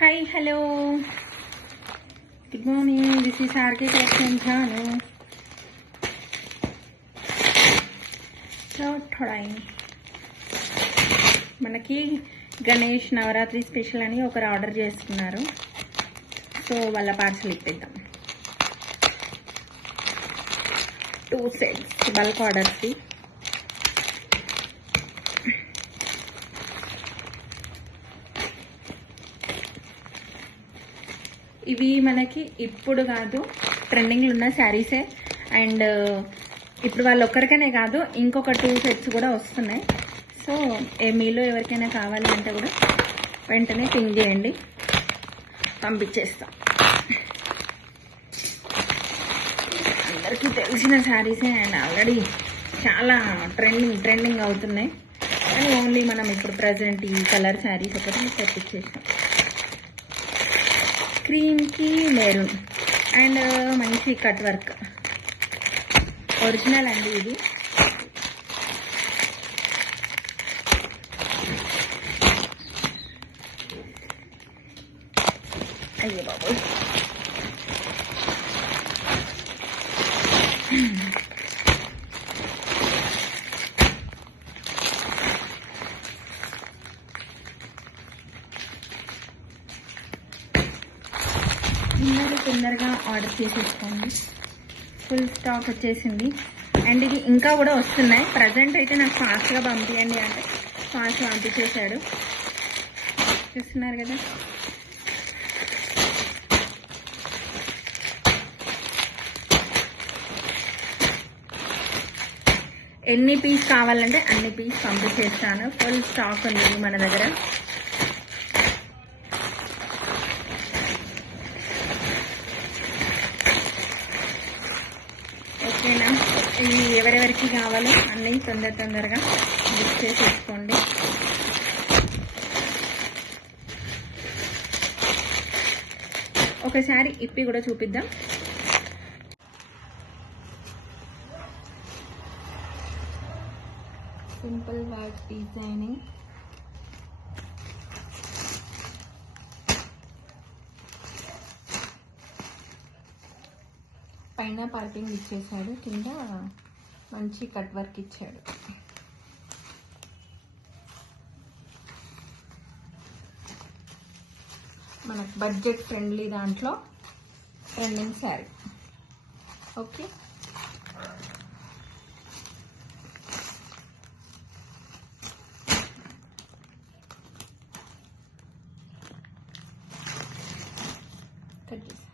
Hi, hello. Good morning. This is RK Collection Jhanu. So, మనకి Ganesh Navratri special అని ఒకరు order చేస్తున్నారు. సో వాళ్ళ పార్సల్ ఇప్పిద్దాం. 2 sets bulk orders. ఇవి మనకి ఇప్పుడు కాదు, ట్రెండింగ్లో ఉన్న శారీసే. అండ్ ఇప్పుడు వాళ్ళు ఒక్కరికనే కాదు, ఇంకొక 2 sets కూడా వస్తున్నాయి. సో మీలో ఎవరికైనా కావాలి అంటే కూడా వెంటనే పింగ్ చేయండి, పంపించేస్తాం. అందరికీ తెలిసిన శారీసే అండ్ ఆల్రెడీ చాలా ట్రెండింగ్ అవుతున్నాయి. కానీ ఓన్లీ మనం ఇప్పుడు ప్రజెంట్ ఈ కలర్ శారీస్ ఒకటి తెప్పించేస్తాం. క్రీమ్కి మెరూన్ అండ్ మంచి కట్ వర్క్, ఒరిజినల్ అండి ఇది. అయ్యో బాబు, తొందరగా ఆర్డర్ చేసేసుకోండి, ఫుల్ స్టాక్ వచ్చేసింది. అండ్ ఇది ఇంకా కూడా వస్తున్నాయి. ప్రజెంట్ అయితే నాకు ఫాస్ట్గా పంపించండి అంటే ఫాస్ట్ పంపించేశాడు. చూస్తున్నారు కదా, ఎన్ని పీస్ కావాలంటే అన్ని పీస్ పంపించేస్తాను. ఫుల్ స్టాక్ ఉంది మన దగ్గర. ఓకేనా, ఇవి ఎవరెవరికి కావాలో అన్నీ తొందరగా బుక్ చేసేసుకోండి. ఒకసారి ఇప్పి కూడా చూపిద్దాం. సింపుల్ వర్క్ డిజైనింగ్, పైన పార్కింగ్ ఇచ్చేసాడు, కింద మంచి కట్ వర్క్ ఇచ్చాడు. మనకు బడ్జెట్ ఫ్రెండ్లీ దాంట్లో ట్రెండింగ్ శారీ. ఓకే, కట్ చేసి